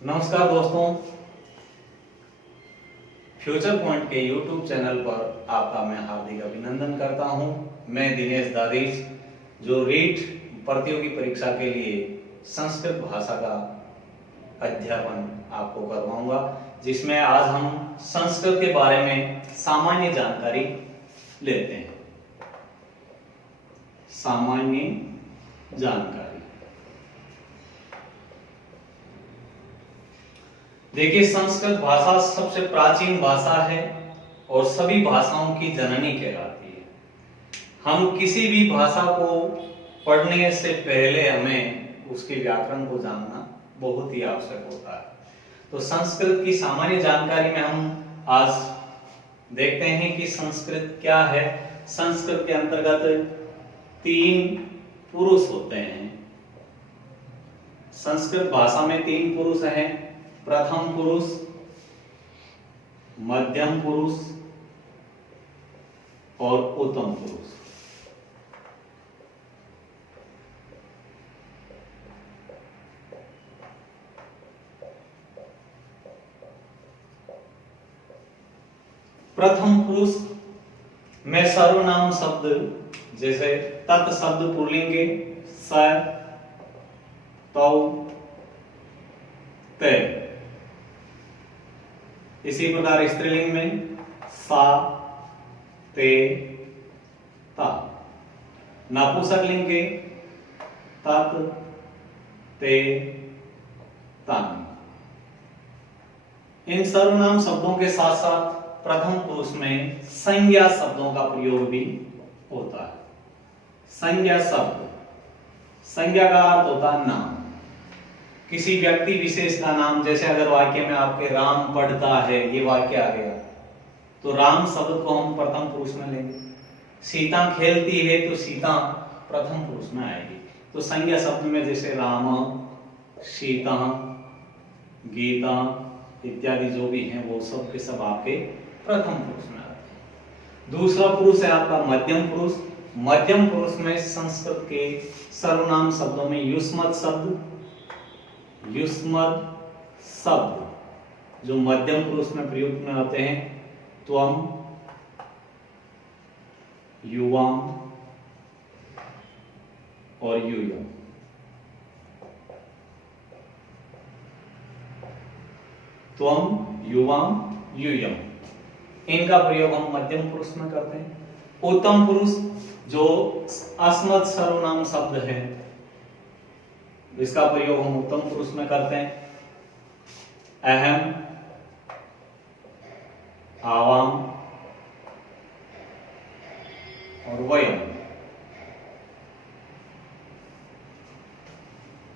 नमस्कार दोस्तों, future point के YouTube चैनल पर आपका मैं हार्दिक अभिनंदन करता हूं। मैं दिनेश दादीज, जो रीट प्रतियोगी परीक्षा के लिए संस्कृत भाषा का अध्यापन आपको करवाऊंगा, जिसमें आज हम संस्कृत के बारे में सामान्य जानकारी लेते हैं। सामान्य जानकारी देखिए, संस्कृत भाषा सबसे प्राचीन भाषा है और सभी भाषाओं की जननी कहलाती है। हम किसी भी भाषा को पढ़ने से पहले हमें उसके व्याकरण को जानना बहुत ही आवश्यक होता है। तो संस्कृत की सामान्य जानकारी में हम आज देखते हैं कि संस्कृत क्या है। संस्कृत के अंतर्गत 3 पुरुष होते हैं। संस्कृत भाषा में 3 पुरुष हैं: प्रथम पुरुष, मध्यम पुरुष और उत्तम पुरुष। प्रथम पुरुष में सर्वनाम शब्द जैसे तत् शब्द पुल्लिंगे स, तौ, ते। इसी प्रकार स्त्रीलिंग में सा, ते, ता। नपुंसकलिंग के तत्, ते, तानि। इन सर्वनाम शब्दों के साथ साथ प्रथम पुरुष में संज्ञा शब्दों का प्रयोग भी होता है। संज्ञा शब्द, संज्ञा का अर्थ होता है नाम, किसी व्यक्ति विशेष का नाम। जैसे अगर वाक्य में आपके राम पढ़ता है, ये वाक्य आ गया, तो राम शब्द को हम प्रथम पुरुष में लेंगे। सीता खेलती है तो सीता प्रथम पुरुष में आएगी। तो संज्ञा शब्द में जैसे राम, सीता, गीता इत्यादि जो भी हैं वो सब के सब आपके प्रथम पुरुष में आते हैं। दूसरा पुरुष है आपका मध्यम पुरुष। मध्यम पुरुष में संस्कृत के सर्वनाम शब्दों में युष्मत् शब्द जो मध्यम पुरुष में प्रयुक्त में आते हैं: त्वम, युवाम और यूयम। त्वम, युवाम, यूयम, इनका प्रयोग हम मध्यम पुरुष में करते हैं। उत्तम पुरुष जो अस्मत् सर्वनाम शब्द है, इसका प्रयोग हम उत्तम पुरुष में करते हैं। अहम, आवाम और वयम।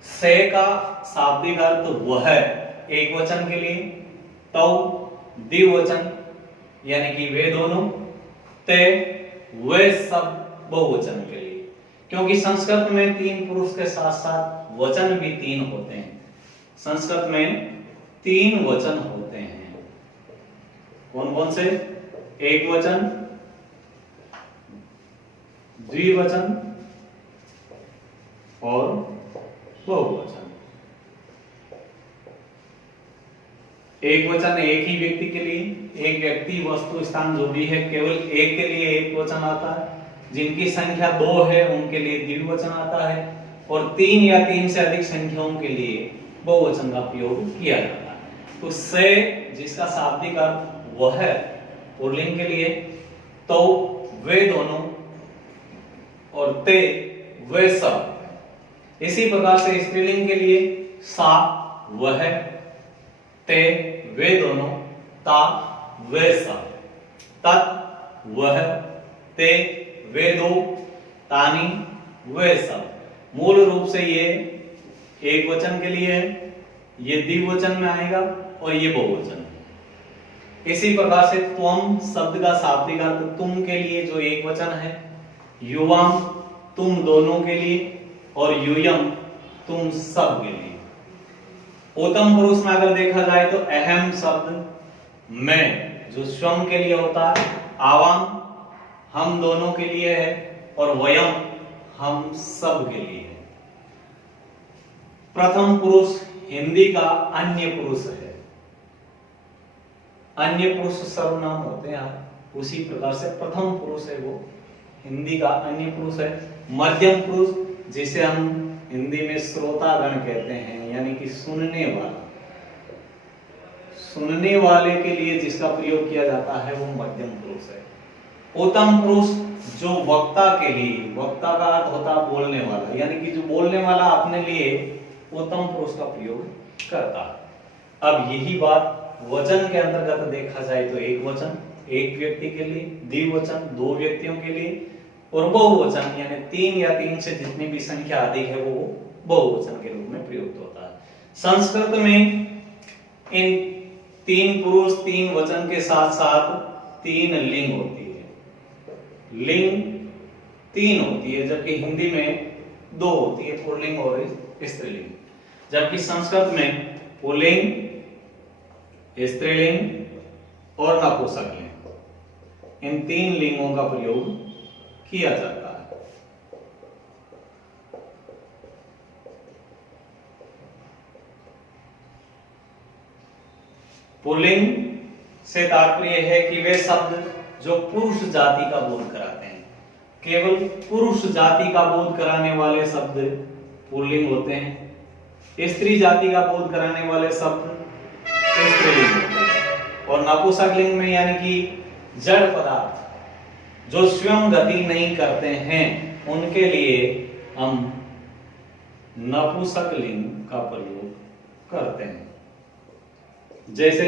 से का शाब्दिक अर्थ वह एक वचन के लिए, तौ द्विवचन यानी कि वे दोनों, ते वे सब बहुवचन के लिए। क्योंकि संस्कृत में 3 पुरुष के साथ साथ वचन भी 3 होते हैं। संस्कृत में 3 वचन होते हैं। कौन कौन से? एक वचन, द्विवचन और बहुवचन। एक वचन एक ही व्यक्ति के लिए, एक व्यक्ति वस्तु स्थान जो भी है केवल एक के लिए एक वचन आता है। जिनकी संख्या 2 है उनके लिए द्विवचन आता है, और 3 या 3 से अधिक संख्याओं के लिए बहुवचन का प्रयोग किया जाता है। तो से जिसका शाब्दिक अर्थ वह है पुल्लिंग के लिए, तो वे दोनों और ते वे सब। इसी प्रकार से स्त्रीलिंग के लिए सा वह, ते वे दोनों, ता वे सब, तत् वह, ते वे दो, तानी वे सब। मूल रूप से ये एक वचन के लिए है, ये द्विवचन में आएगा और ये बहुवचन। इसी प्रकार से त्वम शब्द का शाब्दिक अर्थ तुम के लिए जो एक वचन है, युवाम तुम दोनों के लिए, और यूयम तुम सब के लिए। उत्तम पुरुष में अगर देखा जाए तो अहम शब्द मैं जो स्वयं के लिए होता है, आवाम हम दोनों के लिए है, और वयम हम सब के लिए है। प्रथम पुरुष हिंदी का अन्य पुरुष है। अन्य पुरुष सर्वनाम होते हैं, उसी प्रकार से प्रथम पुरुष है वो हिंदी का अन्य पुरुष है। मध्यम पुरुष जिसे हम हिंदी में श्रोतागण कहते हैं, यानी कि सुनने वाला, सुनने वाले के लिए जिसका प्रयोग किया जाता है वो मध्यम पुरुष है। उत्तम पुरुष जो वक्ता के लिए, वक्ता का अर्थ होता है बोलने वाला, यानी कि जो बोलने वाला अपने लिए उत्तम पुरुष का प्रयोग करता है। अब यही बात वचन के अंतर्गत देखा जाए तो एक वचन एक व्यक्ति के लिए, द्विवचन दो व्यक्तियों के लिए, और बहुवचन यानी तीन या तीन से जितनी भी संख्या अधिक है वो बहुवचन के रूप में प्रयुक्त होता है। संस्कृत में इन तीन पुरुष तीन वचन के साथ साथ तीन लिंग होती है। लिंग तीन होती है, जबकि हिंदी में दो होती है, पुल्लिंग और स्त्रीलिंग। जबकि संस्कृत में पुल्लिंग, स्त्रीलिंग और नपुंसकलिंग, इन तीन लिंगों का प्रयोग किया जाता है। पुल्लिंग से तात्पर्य है कि वे शब्द जो पुरुष जाति का बोध कराते हैं, केवल पुरुष जाति का बोध कराने वाले शब्द पुल्लिंग होते हैं। स्त्री जाति का बोध कराने वाले शब्द स्त्रीलिंग होते हैं। और नपुंसकलिंग में यानी कि जड़ पदार्थ जो स्वयं गति नहीं करते हैं उनके लिए हम नपुंसकलिंग का प्रयोग करते हैं। जैसे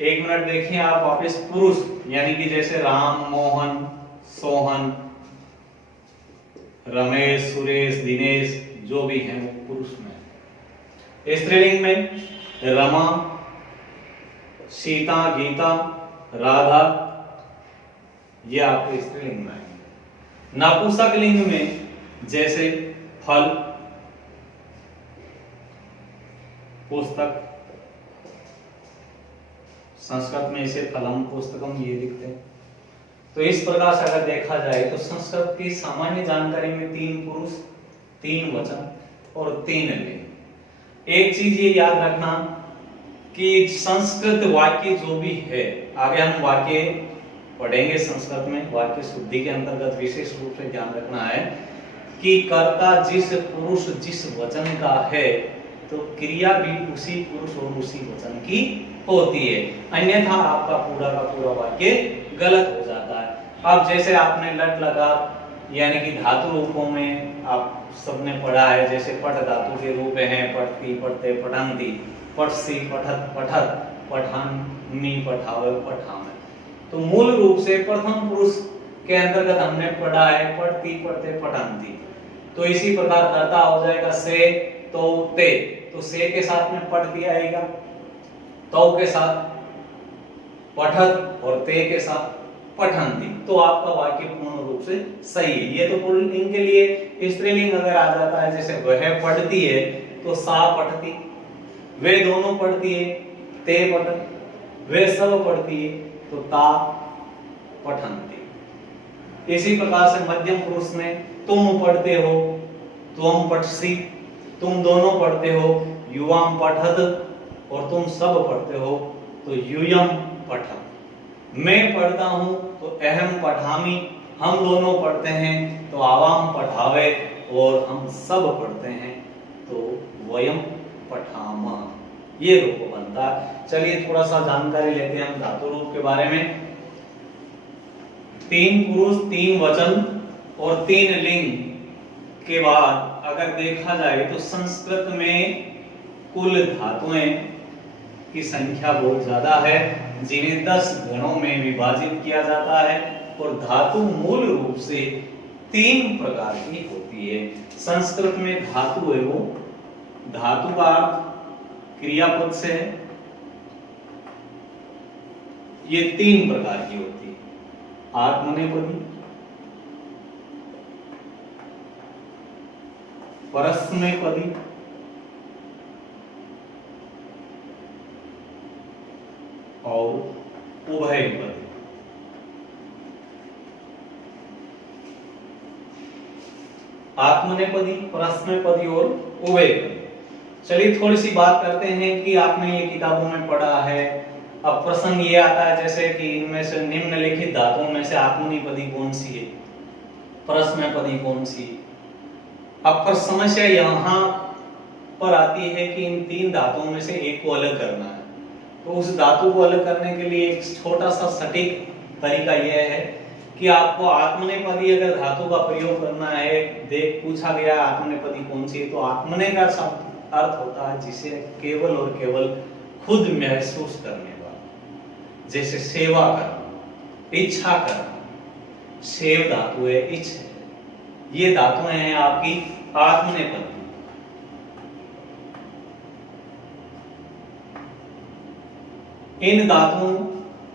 एक मिनट देखिए आप वापस, पुरुष यानी कि जैसे राम, मोहन, सोहन, रमेश, सुरेश, दिनेश जो भी हैं वो पुरुष में। स्त्रीलिंग में रमा, सीता, गीता, राधा, ये आपके स्त्रीलिंग में आएंगे। नपुंसकलिंग में जैसे फल, पुस्तक, संस्कृत में इसे फलम पुस्तकम ये लिखते हैं। तो इस प्रकार से अगर देखा जाए तो संस्कृत की सामान्य जानकारी में तीन पुरुष तीन वचन और तीन लिंग। एक चीज ये याद रखना कि संस्कृत वाक्य जो भी है, आगे हम वाक्य पढ़ेंगे संस्कृत में, वाक्य शुद्धि के अंतर्गत विशेष रूप से ध्यान रखना है कि कर्ता जिस पुरुष जिस वचन का है तो क्रिया भी उसी पुरुष और उसी वचन की होती है, अन्यथा आपका पूरा का पूरा वाक्य गलत हो जाता है। अब जैसे आपने लट लगा यानी कि धातु रूपों में आप सबने पढ़ा है, जैसे पठ धातु के रूप हैं पठती, पढ़ते, पठंती, पठसी, पठत, पठत, पठानी, पठावे, पठावे। तो मूल रूप से प्रथम पुरुष के अंतर्गत हमने पढ़ा है पढ़ती, पढ़ते, पठंती। तो इसी प्रकार कर्ता हो जाएगा से, तो, ते। तो से के साथ में पढ़ती आएगा, तो के साथ पठत और ते के साथ पठंती। तो आपका वाक्य पूर्ण रूप से सही है। ये तो पुल्लिंग के लिए। स्त्रीलिंग अगर आ जाता है जैसे वह पढ़ती है तो सा पढ़ती, वे दोनों पढ़ती है ते पठत, वे सब पढ़ती है तो ता पठंती। इसी प्रकार से मध्यम पुरुष में तुम पढ़ते हो, तुम पठसी, तुम दोनों पढ़ते हो, युवाम पठत, और तुम सब पढ़ते हो तो यूयम पठत। मैं पढ़ता हूं तो अहम पठामी, हम दोनों पढ़ते हैं तो आवाम पठावे, और हम सब पढ़ते हैं तो वयम पठामा। ये रूप बनता है। चलिए थोड़ा सा जानकारी लेते हैं हम धातु रूप के बारे में। तीन पुरुष तीन वचन और तीन लिंग के बाद अगर देखा जाए तो संस्कृत में कुल धातुएं की संख्या बहुत ज्यादा है, जिन्हें 10 गणों में विभाजित किया जाता है। और धातु मूल रूप से 3 प्रकार की होती है। संस्कृत में धातु है वो धातु का क्रियापद से है, ये 3 प्रकार की होती है। आत्मनेपदी, परस्मैपदी और उभयपदी। आत्मनेपदी, परस्मैपदी और उभयपदी। चलिए थोड़ी सी बात करते हैं कि आपने ये किताबों में पढ़ा है। अब प्रश्न ये आता है जैसे कि इनमें से निम्नलिखित धातुओं में से आत्मनेपदी कौन सी है, परस्मैपदी कौन सी। अब पर समस्या यहाँ पर आती है कि इन तीन धातुओं में से एक को अलग करना है। तो उस धातु को अलग करने के लिए एक छोटा सा सटीक तरीका यह है कि आपको आत्मनेपदी अगर धातु का प्रयोग करना है, देख पूछा गया आत्मनेपदी कौन सी है, तो आत्मने का शब्द अर्थ होता है जिसे केवल और केवल खुद महसूस करने वाला, जैसे सेवा करना, इच्छा करना। सेव धातु है, इच्छ है, ये धातुएं हैं आपकी आत्मनेपदी। इन धातुओं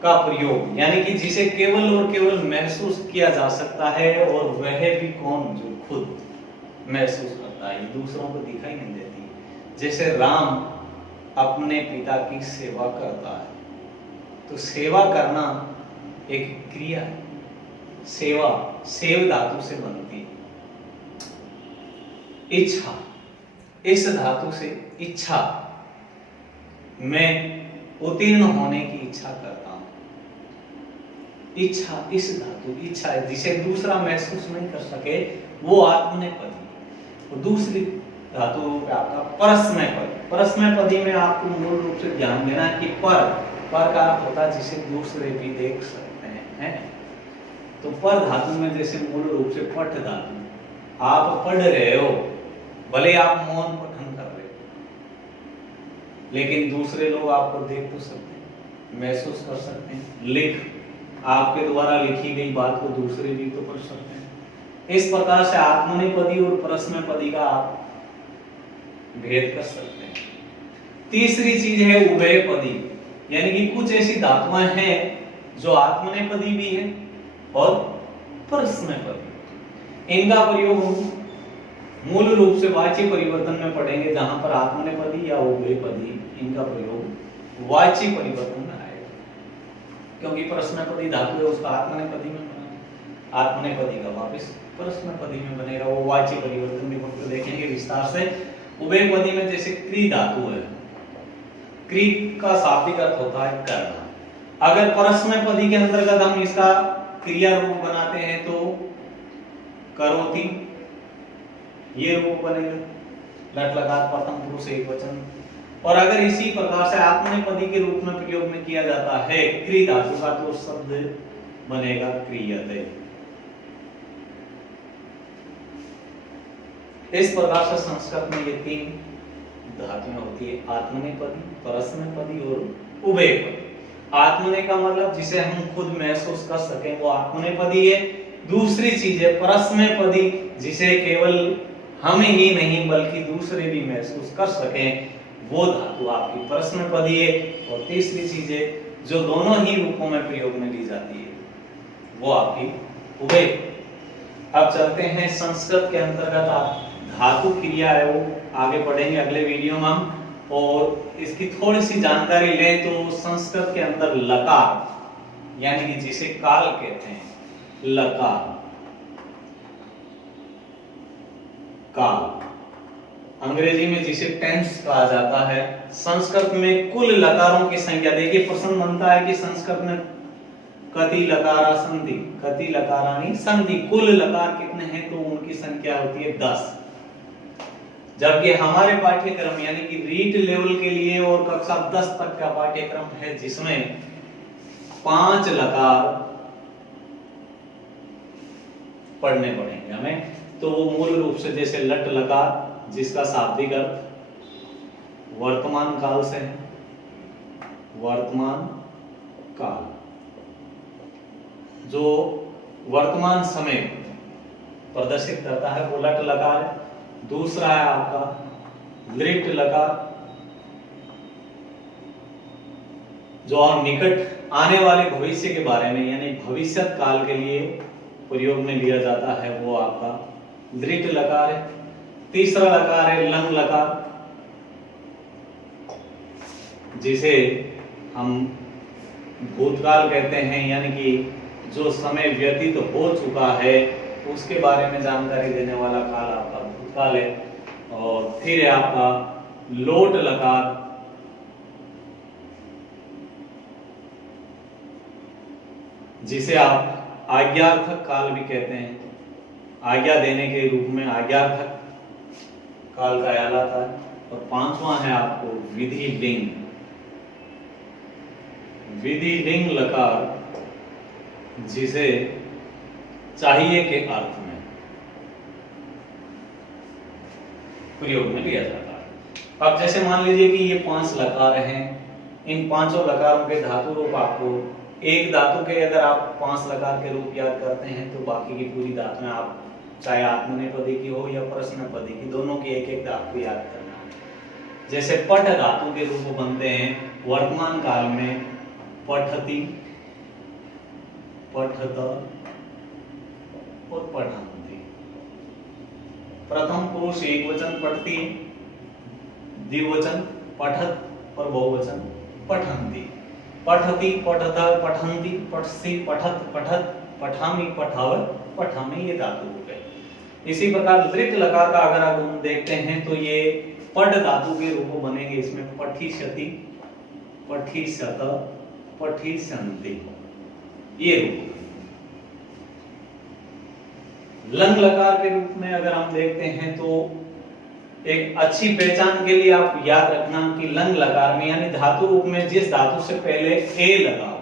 का प्रयोग यानी कि जिसे केवल और केवल महसूस किया जा सकता है, और वह भी कौन, जो खुद महसूस करता है, दूसरों को दिखाई नहीं देती। जैसे राम अपने पिता की सेवा करता है, तो सेवा करना एक क्रिया है। सेवा सेव धातु से बनती है। इच्छा, इस धातु से इच्छा, मैं उत्तीर्ण होने की इच्छा करता हूं। इच्छा, इस धातु इच्छा है जिसे दूसरा महसूस नहीं कर सके, वो आत्मनेपदी। दूसरी धातु पे आपका परस्मैपदी। परस्मैपदी में आपको मूल रूप से ध्यान देना है कि पर का अर्थ होता है जिसे दूसरे भी देख सकते हैं। तो पर धातु में जैसे मूल रूप से पठ धातु, आप पढ़ रहे हो, भले आप मौन पठन कर रहे हो, लेकिन दूसरे लोग आपको देख तो सकते हैं, महसूस कर सकते हैं। लिख, आपके द्वारा लिखी गई बात को दूसरे भी तो पढ़ सकते हैं। इस प्रकार से आत्मनेपदी और परस्मैपदी का आप भेद कर सकते हैं। तीसरी चीज है उभयपदी, यानी कि कुछ ऐसी धातुएं हैं जो आत्मनेपदी भी है और परस्मैपदी। इनका प्रयोग हम मूल रूप से वाच्य परिवर्तन में पढ़ेंगे, जहां पर आत्मनेपदी या उभयपदी इनका प्रयोग वाच्य परिवर्तन में आएगा, क्योंकि परस्मैपदी धातु है उसका आत्मनेपदी में बना, आत्मनेपदी का वापस परस्मैपदी में बनेगा, वो वाच्य परिवर्तन भी हम देखेंगे विस्तार से। उभयपदी में जैसे क्री धातु है, क्री का शाब्दिक अर्थ होता है करना। अगर परस्मैपदी के अंतर्गत हम इसका क्रिया रूप बनाते हैं तो करोति, ये रूप बनेगा, लट लकार प्रथम पुरुष एकवचन। और अगर इसी प्रकार से आत्मनेपदी के रूप में प्रयोग में किया जाता है क्री धातु का, तो शब्द बनेगा क्रियते। इस प्रकार से संस्कृत में ये तीन धातुएं होती है, आत्मनेपदी, परस्मैपदी और उभयपदी। आत्मने का मतलब जिसे हम खुद महसूस कर सकें, वो आत्मनेपदी है। दूसरी चीज है परस्मैपदी, जिसे केवल हम ही नहीं बल्कि दूसरे भी महसूस कर सकें, वो धातु आपकी परस्मैपदी है। और तीसरी चीज है जो दोनों ही रूपों में प्रयोग में ली जाती है, वो आपकी उभयपदी। अब चलते हैं संस्कृत के अंतर्गत आप धातु क्रिया है वो आगे पढ़ेंगे अगले वीडियो में हम, और इसकी थोड़ी सी जानकारी लें तो संस्कृत के अंदर लकार यानी कि जिसे काल कहते हैं, लकार, काल, अंग्रेजी में जिसे टेंस कहा जाता है, संस्कृत में कुल लकारों की संख्या। देखिए प्रश्न बनता है कि संस्कृत में कति लकारा संधि, कति लकारानी संधि, कुल लकार कितने हैं, तो उनकी संख्या होती है 10। जबकि हमारे पाठ्यक्रम यानी कि रीट लेवल के लिए और कक्षा 10 तक का पाठ्यक्रम है जिसमें 5 लकार पढ़ने पड़ेंगे हमें। तो वो मूल रूप से जैसे लट लकार जिसका शाब्दिक अर्थ वर्तमान काल से है, वर्तमान काल, जो वर्तमान समय प्रदर्शित करता है वो लट लकार है। दूसरा है आपका लिट लकार, जो और निकट आने वाले भविष्य के बारे में यानी भविष्यत काल के लिए प्रयोग में लिया जाता है, वो आपका लिट लकार है। तीसरा लकार है लंग लकार, जिसे हम भूतकाल कहते हैं, यानी कि जो समय व्यतीत हो चुका है उसके बारे में जानकारी देने वाला काल आपका भूतकाल है। और फिर है आपका लोट लकार जिसे आप आज्ञार्थक काल भी कहते हैं, आज्ञा देने के रूप में आज्ञार्थक काल का ख्याल आता है। और पांचवा है आपको विधि लिंग, विधि लिंग लकार जिसे चाहिए के अर्थ में प्रयोग में लिया जाता है। अब जैसे मान लीजिए कि ये 5 लकार हैं, इन पांचों लकारों के धातु रूप आपको एक धातु के अगर आप 5 लकार के रूप याद करते हैं तो बाकी की पूरी धातुएं आप चाहे आत्मनेपदी की हो या प्रश्नपदी की, दोनों की एक एक धातु याद करना है। जैसे पठ धातु के रूप बनते हैं वर्तमान काल में पठति, पठत और पठन्ति। प्रथम पुरुष एक वचन पठती, द्विवचन पठत और बहुवचन पठन्ति। पठति, पठत, पठन्ति, पठसि, पठत, पठत, पठामि, पठाव, पठामि, ये धातु रूप है। इसी प्रकार दृत लकार का अगर हम देखते हैं तो ये पठ धातु के रूप बनेंगे। इसमें पठिष्यति, पठिष्यत, पठिष्यन्ति, ये रूप। लंग लकार के रूप में अगर हम देखते हैं तो एक अच्छी पहचान के लिए आप याद रखना कि लंग लकार में यानी धातु रूप में जिस धातु से पहले ए लगा हो,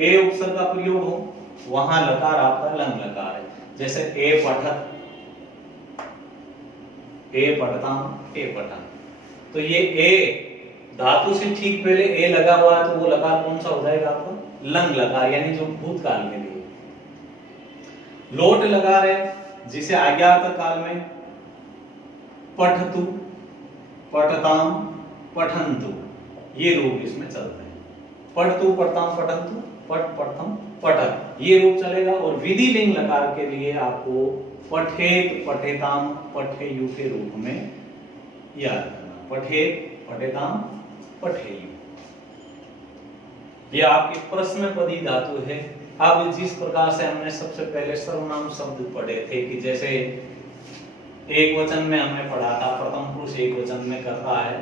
ए उपसर्ग का प्रयोग हो, वहां लकार आपका लंग लकार है। जैसे ए पठत, ए पठताम, ए पठन। तो ये ए धातु से ठीक पहले ए लगा हुआ है तो वो लकार कौन सा हो जाएगा आपका? लंग लकार, यानी जो भूतकाल के लिए। लोट लकार है जिसे आज्ञार्थक काल में पठतु, पठताम, पठन्तु, ये रूप इसमें चलते हैं। पठतु, पठताम, पठन्तु, पठ, पठतम, पठत, ये रूप चलेगा। और विधि लिंग लकार के लिए आपको पठेत, पठेताम, पठेयु के रूप में याद रखना। पठेत, पठेताम, पठेयु, ये आपकी प्रश्नपदी धातु है। अब जिस प्रकार से हमने सबसे पहले सर्वनाम शब्द पढ़े थे कि जैसे एक वचन में हमने पढ़ा था प्रथम पुरुष एक वचन में करता है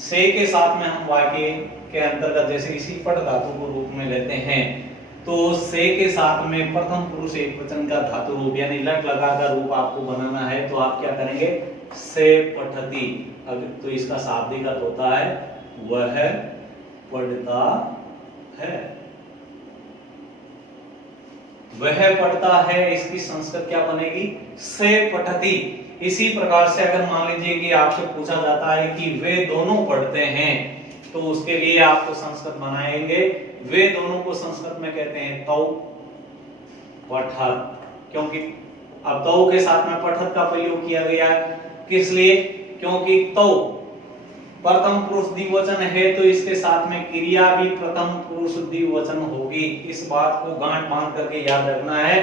से के साथ में हम वाक्य के अंतर्गत जैसे इसी पठ धातु को रूप में लेते हैं तो से के साथ में प्रथम पुरुष एक वचन का धातु रूप यानी लट लगा का रूप आपको बनाना है तो आप क्या करेंगे? से पठती। अगर तो इसका शाब्दिक अर्थ होता है वह पढ़ता है, वह पढ़ता है। इसकी संस्कृत क्या बनेगी? से पठती। इसी प्रकार से अगर मान लीजिए कि आपसे पूछा जाता है कि वे दोनों पढ़ते हैं तो उसके लिए आपको संस्कृत बनाएंगे। वे दोनों को संस्कृत में कहते हैं तौ पठत, क्योंकि अब तौ के साथ में पठत का प्रयोग किया गया है। किस लिए? क्योंकि तौ प्रथम पुरुष द्विवचन है तो इसके साथ में क्रिया भी प्रथम पुरुष द्विवचन होगी। इस बात को गांठ बांध करके याद रखना है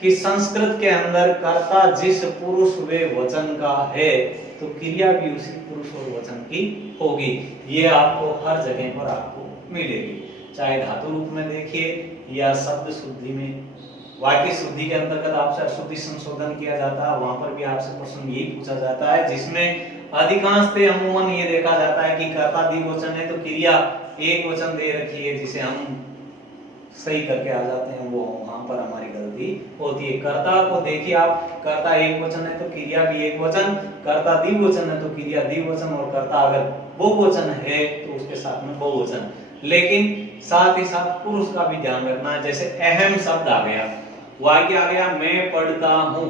कि संस्कृत के अंदर कर्ता जिस पुरुष वे वचन का है तो क्रिया भी उसी पुरुष और वचन की होगी। ये आपको हर जगह पर आपको मिलेगी, चाहे धातु रूप में देखिए या शब्द शुद्धि में। वाक्य शुद्धि के अंतर्गत आपसे अशुद्धि संशोधन किया जाता है, वहां पर भी आपसे प्रश्न यही पूछा जाता है जिसमें अधिकांशतः अमूमन ये देखा जाता है कि कर्ता द्विवचन है तो क्रिया एक वचन दे रखी है जिसे हम सही करके आ जाते हैं, वो वहां पर हमारी गलती होती है। कर्ता को देखिए आप, कर्ता एक वचन है तो क्रिया भी एक वचन, कर्ता द्विवचन है तो क्रिया द्विवचन और कर्ता अगर बहुवचन है तो उसके साथ में बहुवचन। लेकिन साथ ही साथ पुरुष का भी ध्यान रखना है। जैसे अहम शब्द आ गया, वाक्य आ गया मैं पढ़ता हूं,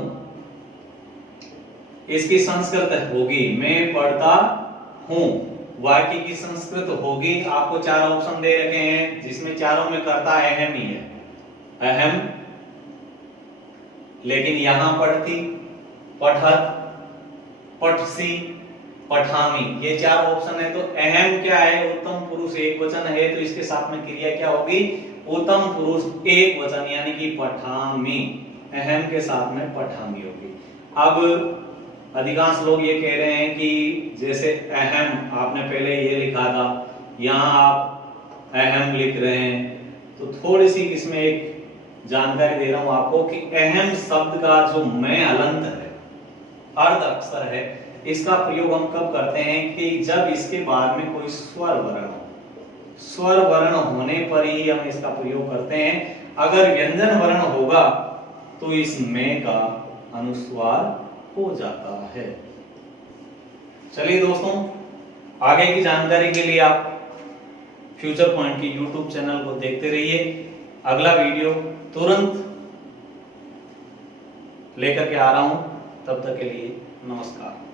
इसकी संस्कृत होगी मैं पढ़ता हूं। वाक्य की संस्कृत होगी, आपको 4 ऑप्शन दे रखे हैं जिसमें चारों में कर्ता अहम ही है, अहम। लेकिन यहां पढ़ती, पठत, पठसी, पठामी, ये 4 ऑप्शन है। तो अहम क्या है? उत्तम पुरुष एक वचन है तो इसके साथ में क्रिया क्या होगी? उत्तम पुरुष एक वचन यानी कि पठामी, अहम के साथ में पठामी होगी। अब अधिकांश लोग ये कह रहे हैं कि जैसे अहम आपने पहले ये लिखा था, यहाँ आप अहम लिख रहे हैं, तो थोड़ी सी इसमें एक जानकारी दे रहा हूं आपको कि अहम शब्द का जो मैं हलंत है, अर्ध अक्षर है, इसका प्रयोग हम कब करते हैं कि जब इसके बाद में कोई स्वर वर्ण हो। स्वर वर्ण होने पर ही हम इसका प्रयोग करते हैं। अगर व्यंजन वर्ण होगा तो इस में का अनुस्वार हो जाता है। चलिए दोस्तों, आगे की जानकारी के लिए आप फ्यूचर पॉइंट की यूट्यूब चैनल को देखते रहिए। अगला वीडियो तुरंत लेकर के आ रहा हूं, तब तक के लिए नमस्कार।